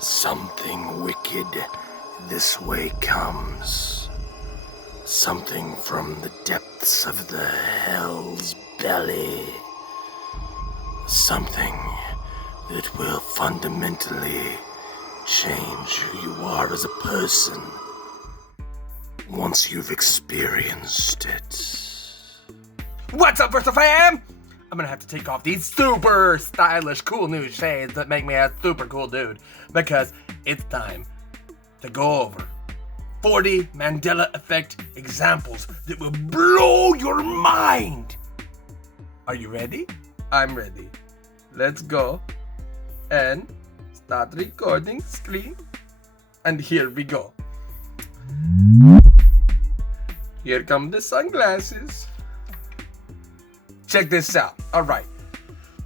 Something wicked this way comes. Something from the depths of the hell's belly. Something that will fundamentally change who you are as a person once you've experienced it. What's up, Versifyer? I'm gonna have to take off these super stylish, cool new shades that make me a super cool dude, because it's time to go over 40 Mandela Effect examples that will blow your mind. Are you ready? I'm ready. Let's go and start recording screen. And here we go. Here come the sunglasses. Check this out. All right.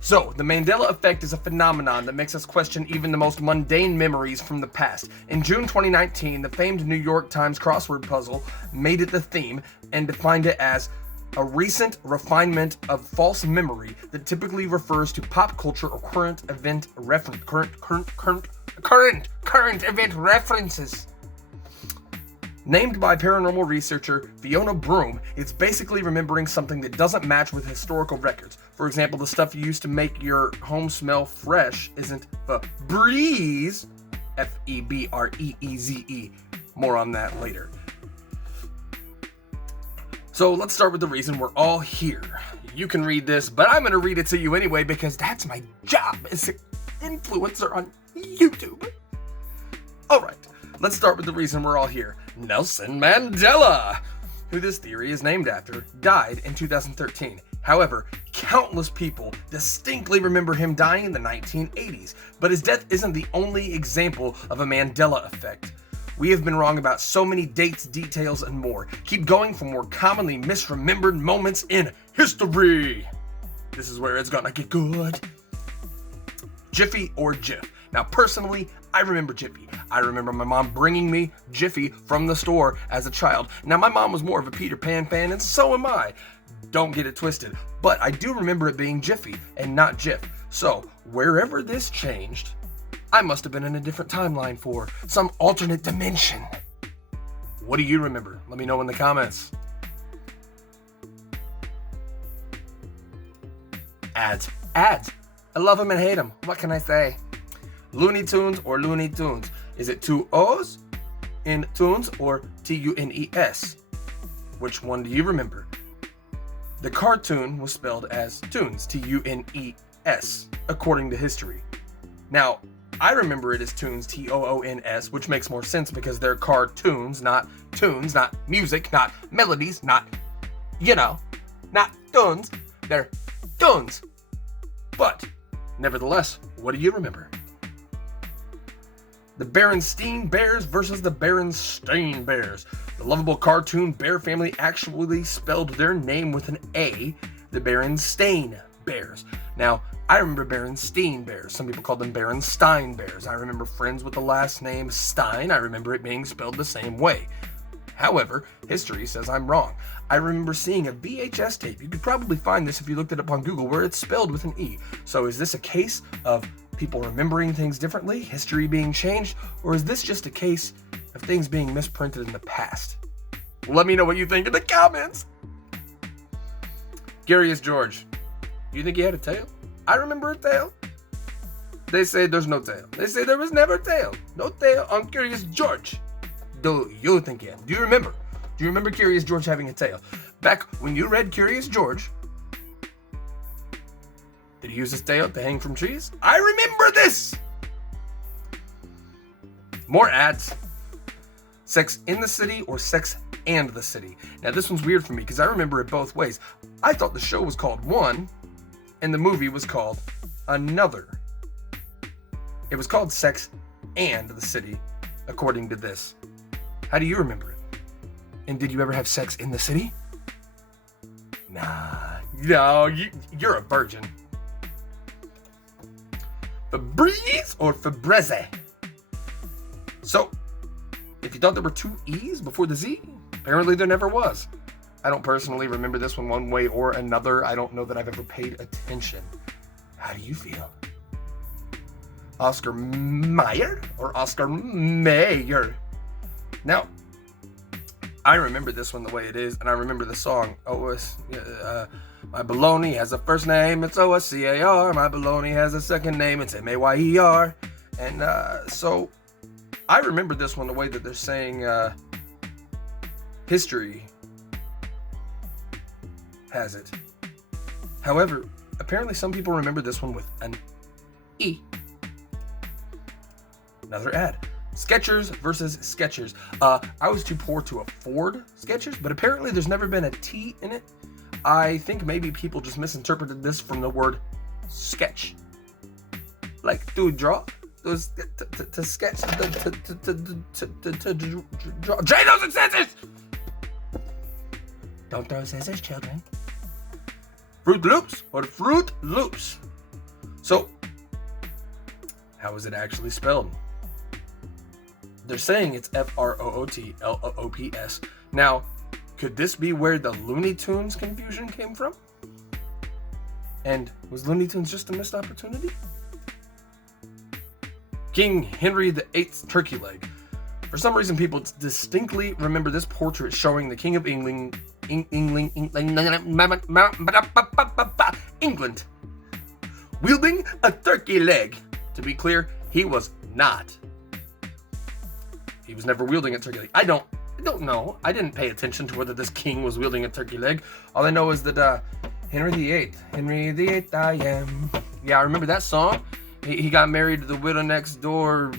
So, the Mandela Effect is a phenomenon that makes us question even the most mundane memories from the past. In June 2019, the famed New York Times crossword puzzle made it the theme and defined it as a recent refinement of false memory that typically refers to pop culture or current event event references. Named by paranormal researcher Fiona Broom, it's basically remembering something that doesn't match with historical records. For example, the stuff you used to make your home smell fresh isn't Febreze, F-E-B-R-E-E-Z-E. More on that later. So let's start with the reason we're all here. You can read this, but I'm going to read it to you anyway because that's my job as an influencer on YouTube. Alright, let's start with the reason we're all here. Nelson Mandela, who this theory is named after, died in 2013. However, countless people distinctly remember him dying in the 1980s, but his death isn't the only example of a Mandela effect. We have been wrong about so many dates, details, and more. Keep going for more commonly misremembered moments in history. This is where it's gonna get good. Jiffy or Jif. Now, personally, I remember Jiffy. I remember my mom bringing me Jiffy from the store as a child. Now, my mom was more of a Peter Pan fan, and so am I. Don't get it twisted. But I do remember it being Jiffy and not Jif. So, wherever this changed, I must have been in a different timeline for some alternate dimension. What do you remember? Let me know in the comments. Ads. I love them and hate them. What can I say? Looney Tunes or Looney Tunes? Is it two O's in tunes or T-U-N-E-S? Which one do you remember? The cartoon was spelled as Toons, T-U-N-E-S, according to history. Now, I remember it as Toons, T-O-O-N-S, which makes more sense because they're cartoons, not tunes, not music, not melodies, not tunes. They're tunes. But, nevertheless, what do you remember? The Berenstain Bears versus the Berenstain Bears. The lovable cartoon bear family actually spelled their name with an A, the Berenstain Bears. Now, I remember Berenstain Bears. Some people call them Berenstain Bears. I remember friends with the last name Stein. I remember it being spelled the same way. However, history says I'm wrong. I remember seeing a VHS tape. You could probably find this if you looked it up on Google, where it's spelled with an E. So is this a case of people remembering things differently, history being changed, or is this just a case of things being misprinted in the past? Let me know what you think in the comments. Curious George, you think he had a tail? I remember a tail. They say there's no tail. They say there was never a tail. No tail on Curious George. Do you think he had? Do you remember? Do you remember Curious George having a tail? Back when you read Curious George, did he use his tail to hang from trees? I remember this! More ads. Sex in the City or Sex and the City. Now this one's weird for me because I remember it both ways. I thought the show was called One and the movie was called Another. It was called Sex and the City, according to this. How do you remember it? And did you ever have sex in the city? Nah, no, you're a virgin. Febreze or Febreze? So, if you thought there were two E's before the Z, apparently there never was. I don't personally remember this one way or another. I don't know that I've ever paid attention. How do you feel? Oscar Mayer or Oscar Mayer. Now, I remember this one the way it is, and I remember the song. My baloney has a first name, it's Oscar. My baloney has a second name, it's Mayer. And so I remember this one the way that they're saying history has it. However, apparently some people remember this one with an E. Another ad. Skechers versus Skechers. I was too poor to afford Skechers, but apparently there's never been a T in it. I think maybe people just misinterpreted this from the word sketch. Like to draw. To sketch. To draw. J-Los and scissors! Don't throw scissors, children. Fruit Loops or Fruit Loops. So, how is it actually spelled? They're saying it's F-R-O-O-T-L-O-O-P-S. Now, could this be where the Looney Tunes confusion came from? And was Looney Tunes just a missed opportunity? King Henry VIII's turkey leg. For some reason, people distinctly remember this portrait showing the King of England, wielding a turkey leg. To be clear, he was not. He was never wielding a turkey leg. I don't know. I didn't pay attention to whether this king was wielding a turkey leg. All I know is that Henry VIII, I am. Yeah, I remember that song. He got married to the widow next door,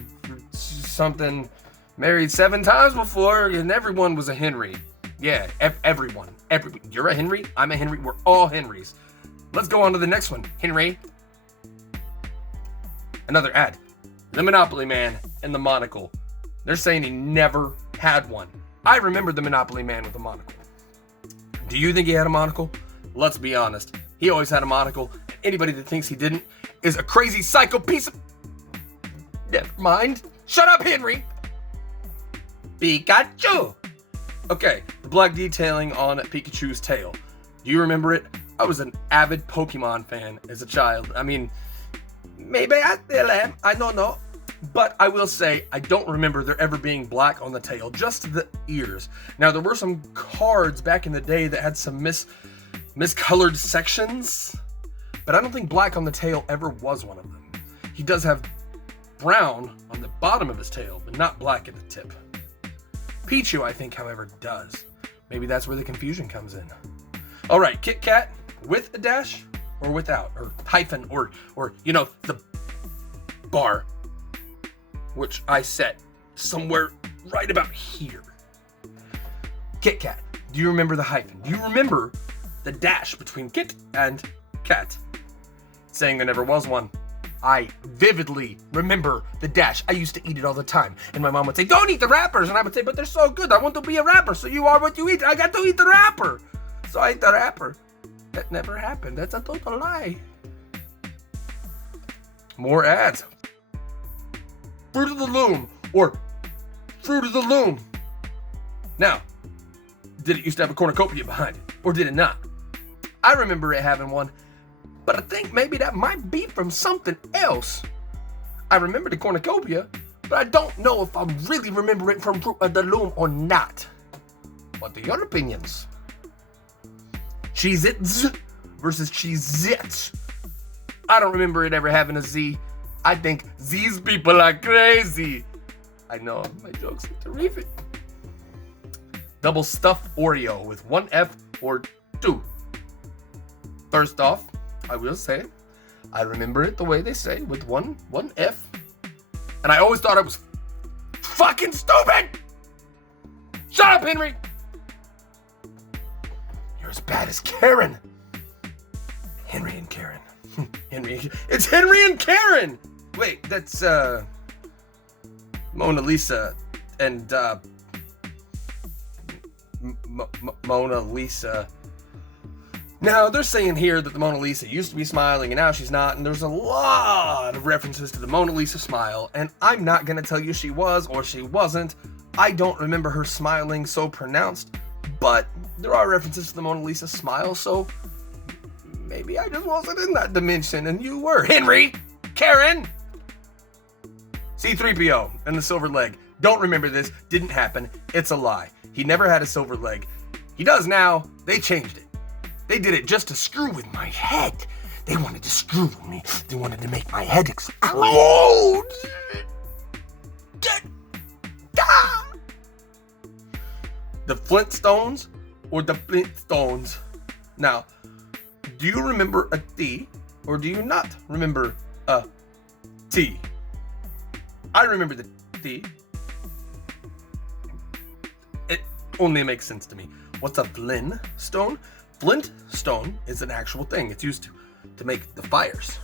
something. Married 7 times before, and everyone was a Henry. Yeah, everyone. You're a Henry, I'm a Henry, we're all Henrys. Let's go on to the next one. Henry. Another ad. The Monopoly Man and the monocle. They're saying he never had one. I remember the Monopoly Man with a monocle. Do you think he had a monocle? Let's be honest. He always had a monocle. Anybody that thinks he didn't is a crazy psycho piece of... Never mind. Shut up, Henry. Pikachu. Okay, the black detailing on Pikachu's tail. Do you remember it? I was an avid Pokemon fan as a child. I mean, maybe I still am. I don't know. But I will say, I don't remember there ever being black on the tail, just the ears. Now, there were some cards back in the day that had some miscolored sections, but I don't think black on the tail ever was one of them. He does have brown on the bottom of his tail, but not black at the tip. Pichu, I think, however, does. Maybe that's where the confusion comes in. All right, Kit Kat with a dash or without, or hyphen, or you know, the bar, which I set somewhere right about here. Kit Kat. Do you remember the hyphen? Do you remember the dash between Kit and Kat? Saying there never was one. I vividly remember the dash. I used to eat it all the time. And my mom would say, don't eat the wrappers. And I would say, but they're so good. I want to be a rapper. So you are what you eat. I got to eat the wrapper. So I ate the wrapper. That never happened. That's a total lie. More ads. Fruit of the Loom or Fruit of the Loom. Now, did it used to have a cornucopia behind it? Or did it not? I remember it having one. But I think maybe that might be from something else. I remember the cornucopia, but I don't know if I really remember it from Fruit of the Loom or not. What are your opinions? Cheez-Its versus Cheez-Its. I don't remember it ever having a Z. I think these people are crazy. I know, my jokes are terrific. Double stuffed Oreo with 1 F or 2. First off, I will say, I remember it the way they say, with one F. And I always thought it was fucking stupid! Shut up, Henry! You're as bad as Karen. Henry and Karen. It's Henry and Karen! Wait, that's, Mona Lisa and, Mona Lisa. Now, they're saying here that the Mona Lisa used to be smiling and now she's not, and there's a lot of references to the Mona Lisa smile, and I'm not going to tell you she was or she wasn't. I don't remember her smiling so pronounced, but there are references to the Mona Lisa smile, so maybe I just wasn't in that dimension and you were. Henry! Karen! C-3PO and the silver leg. Don't remember this. Didn't happen. It's a lie. He never had a silver leg. He does now. They changed it. They did it just to screw with my head. They wanted to screw with me. They wanted to make my head explode. The Flintstones or the Flintstones? Now, do you remember a T or do you not remember a T? I remember the T. It only makes sense to me. What's a Flintstone? Flintstone is an actual thing. It's used to make the fires.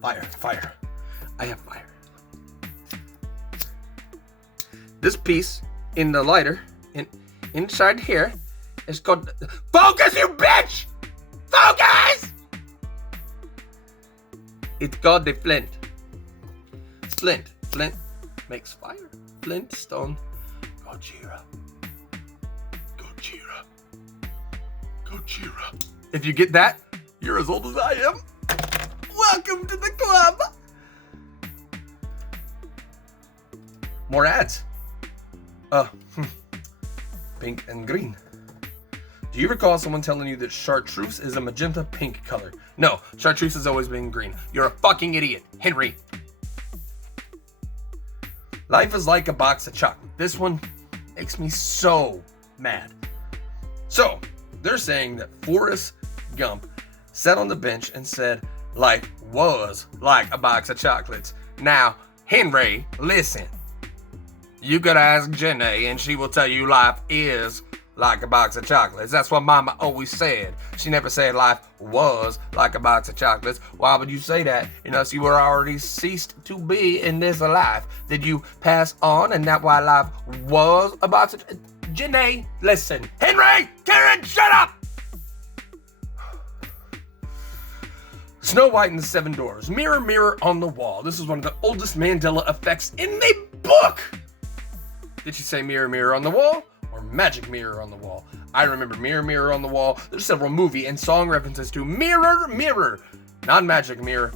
Fire. I have fire. This piece in the lighter, inside here, is called... Focus, you bitch! Focus! It's called the flint. Flint makes fire. Flintstone. Gojira. If you get that, you're as old as I am. Welcome to the club. More ads. Pink and green. Do you recall someone telling you that chartreuse is a magenta pink color? No, chartreuse has always been green. You're a fucking idiot, Henry. Life is like a box of chocolate. This one makes me so mad. So, they're saying that Forrest Gump sat on the bench and said, life was like a box of chocolates. Now, Henry, listen. You could ask Jenny and she will tell you life is like a box of chocolates. That's what Mama always said. She never said life was like a box of chocolates. Why would you say that? Unless you were already ceased to be in this life. Did you pass on and that's why life was a box of... Jenny, listen. Henry! Karen, shut up! Snow White and the Seven Dwarfs. Mirror, mirror on the wall. This is one of the oldest Mandela effects in the book. Did she say mirror, mirror on the wall? Or magic mirror on the wall? I remember mirror, mirror on the wall. There's several movie and song references to mirror, mirror. Not magic mirror.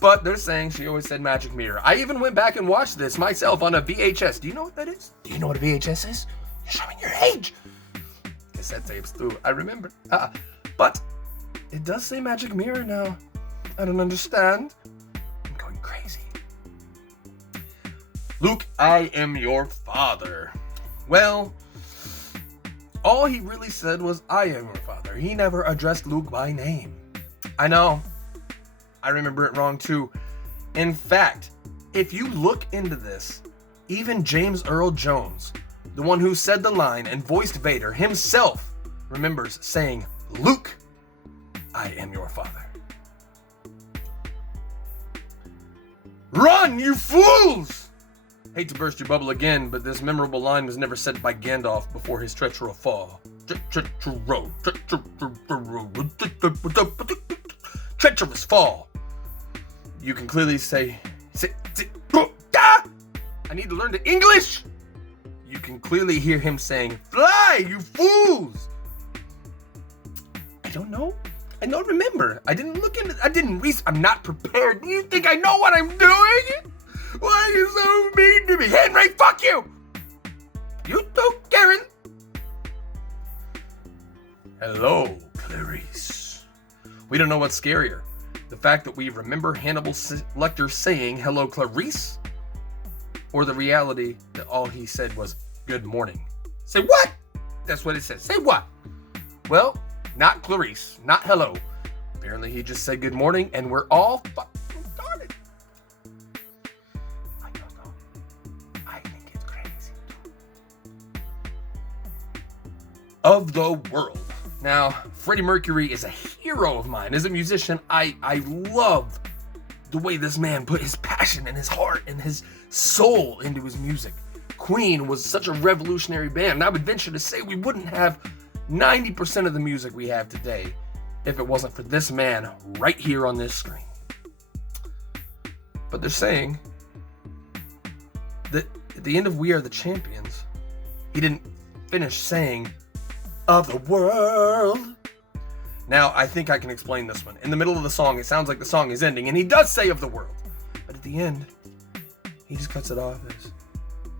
But they're saying she always said magic mirror. I even went back and watched this myself on a VHS. Do you know what that is? Do you know what a VHS is? You're showing your age. Cassette tapes too. I remember. But it does say magic mirror now. I don't understand. I'm going crazy. Luke, I am your father. Well, all he really said was, I am your father. He never addressed Luke by name. I know. I remember it wrong too. In fact, if you look into this, even James Earl Jones, the one who said the line and voiced Vader himself, remembers saying, Luke, I am your father. Run, you fools! Hate to burst your bubble again, but this memorable line was never said by Gandalf before his treacherous fall. Treacherous fall. You can clearly say, I need to learn the English. You can clearly hear him saying, fly, you fools. I don't know. I don't remember. I didn't look into it. I didn't research. I'm not prepared. Do you think I know what I'm doing? Why are you so mean to me? Henry, fuck you! You too, Karen. Hello, Clarice. We don't know what's scarier. The fact that we remember Hannibal Lecter saying, hello, Clarice? Or the reality that all he said was, good morning. Say what? That's what it says. Say what? Well, not Clarice, not hello. Apparently he just said good morning and we're all fucking started. I don't know. I think it's crazy. Of the world. Now, Freddie Mercury is a hero of mine. As a musician, I love the way this man put his passion and his heart and his soul into his music. Queen was such a revolutionary band, and I would venture to say we wouldn't have 90% of the music we have today if it wasn't for this man right here on this screen. But they're saying that at the end of We Are the Champions, he didn't finish saying, of the world. Now, I think I can explain this one. In the middle of the song, it sounds like the song is ending, and he does say of the world. But at the end, He just cuts it off as,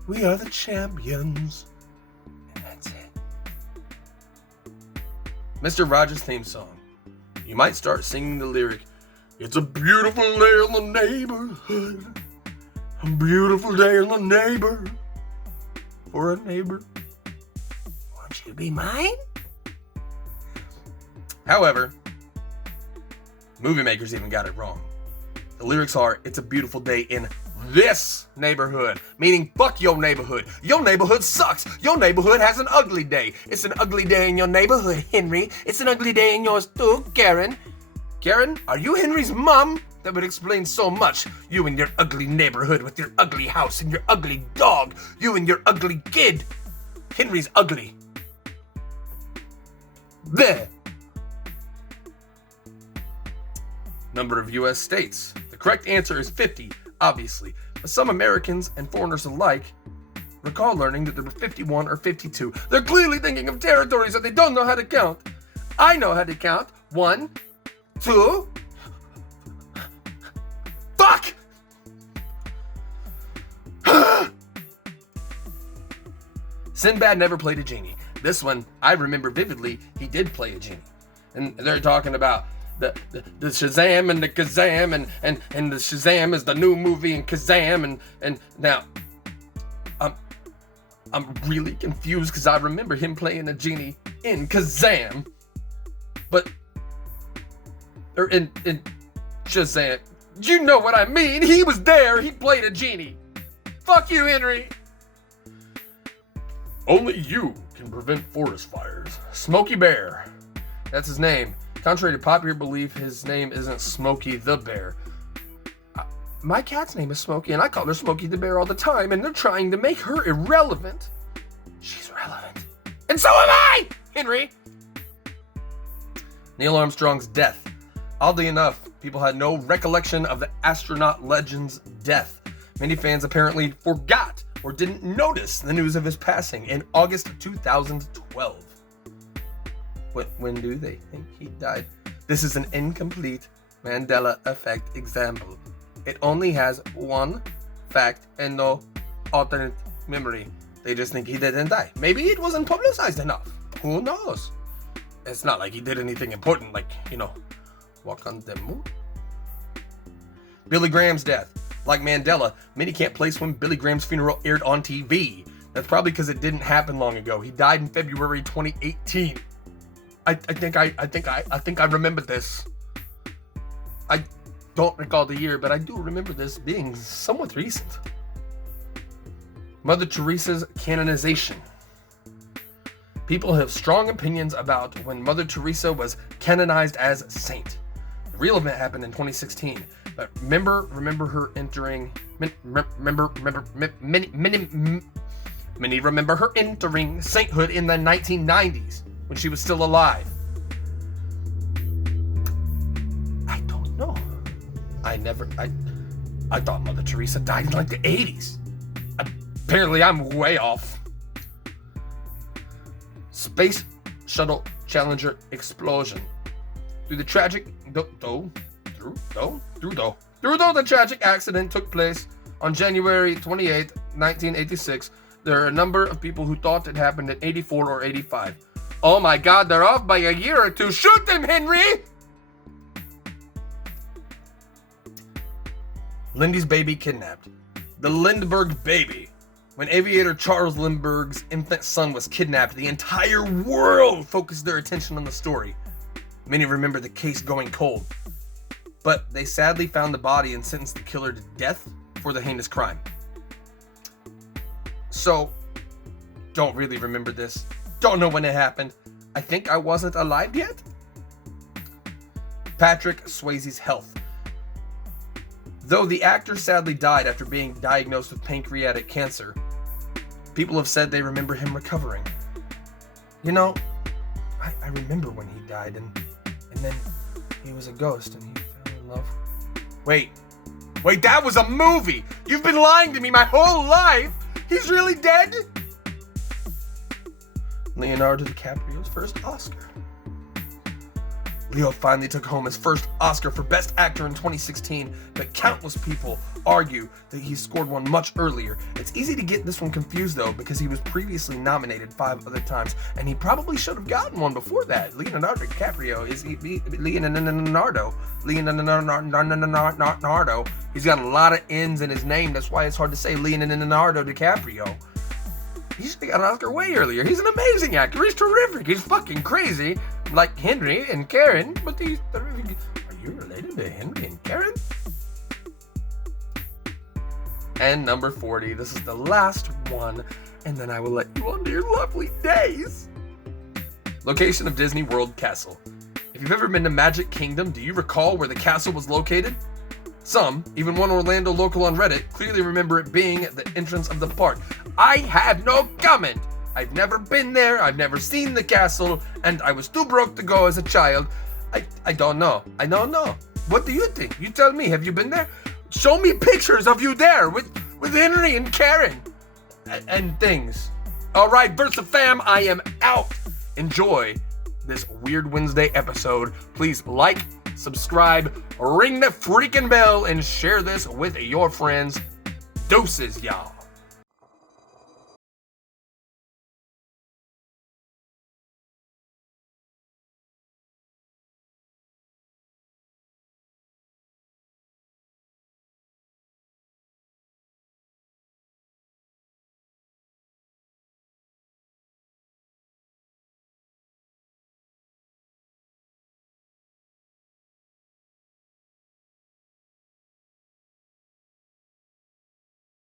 "We are the champions." And that's it. Mr. Rogers' theme song. You might start singing the lyric, "It's a beautiful day in the neighborhood. A beautiful day in the neighbor. For a neighbor. Won't you be mine?" However, movie makers even got it wrong. The lyrics are, "It's a beautiful day in this neighborhood," meaning fuck your neighborhood. Your neighborhood sucks. Your neighborhood has an ugly day. It's an ugly day in your neighborhood, Henry. It's an ugly day in yours too, Karen. Karen, are you Henry's mom? That would explain so much. You and your ugly neighborhood with your ugly house and your ugly dog. You and your ugly kid. Henry's ugly. There. Number of U.S. states. The correct answer is 50, obviously. But some Americans and foreigners alike recall learning that there were 51 or 52. They're clearly thinking of territories that they don't know how to count. I know how to count. 1, 2. Fuck! Sinbad never played a genie. This one, I remember vividly, he did play a genie. And they're talking about the Shazam and the Kazam, and the Shazam is the new movie in Kazam, and now I'm really confused because I remember him playing a genie in Kazam, or in Shazam. You know what I mean? He was there. He played a genie. Fuck you, Henry. Only you can prevent forest fires. Smokey Bear. That's his name. Contrary to popular belief, his name isn't Smokey the Bear. My cat's name is Smokey, and I call her Smokey the Bear all the time, and they're trying to make her irrelevant. She's relevant. And so am I, Henry! Neil Armstrong's death. Oddly enough, people had no recollection of the astronaut legend's death. Many fans apparently forgot or didn't notice the news of his passing in August 2012. When do they think he died? This is an incomplete Mandela effect example. It only has one fact and no alternate memory. They just think he didn't die. Maybe it wasn't publicized enough. Who knows? It's not like he did anything important, like, walk on the moon. Billy Graham's death. Like Mandela, many can't place when Billy Graham's funeral aired on TV. That's probably because it didn't happen long ago. He died in February 2018. I think I remember this. I don't recall the year, but I do remember this being somewhat recent. Mother Teresa's canonization. People have strong opinions about when Mother Teresa was canonized as a saint. The real event happened in 2016, but remember her entering. Many remember her entering sainthood in the 1990s when she was still alive. I don't know. I thought Mother Teresa died in like the 80s. Apparently, I'm way off. Space Shuttle Challenger explosion. The tragic accident took place on January 28, 1986. There are a number of people who thought it happened in 84 or 85. Oh my God, they're off by a year or two. Shoot them, Henry! Lindy's baby kidnapped. The Lindbergh baby. When aviator Charles Lindbergh's infant son was kidnapped, the entire world focused their attention on the story. Many remember the case going cold, but they sadly found the body and sentenced the killer to death for the heinous crime. So, don't really remember this. Don't know when it happened. I think I wasn't alive yet. Patrick Swayze's health. Though the actor sadly died after being diagnosed with pancreatic cancer, people have said they remember him recovering. I remember when he died, and then he was a ghost and he fell in love. Wait, that was a movie! You've been lying to me my whole life! He's really dead? Leonardo DiCaprio's first Oscar. Leo finally took home his first Oscar for Best Actor in 2016, but countless people argue that he scored one much earlier. It's easy to get this one confused though, because he was previously nominated 5 other times, and he probably should have gotten one before that. Leonardo DiCaprio is Leonardo. He's got a lot of N's in his name, that's why it's hard to say Leonardo DiCaprio. He should have got an Oscar way earlier. He's an amazing actor. He's terrific. He's fucking crazy. Like Henry and Karen. But he's terrific. Are you related to Henry and Karen? And number 40. This is the last one. And then I will let you on to your lovely days. Location of Disney World Castle. If you've ever been to Magic Kingdom, do you recall where the castle was located? Some, even one Orlando local on Reddit, clearly remember it being at the entrance of the park. I have no comment. I've never been there, I've never seen the castle, and I was too broke to go as a child. I don't know. I don't know. What do you think? You tell me, have you been there? Show me pictures of you there with Henry and Karen and things. All right, Versifam, I am out. Enjoy this Weird Wednesday episode. Please like, subscribe, ring the freaking bell, and share this with your friends. Deuces, y'all.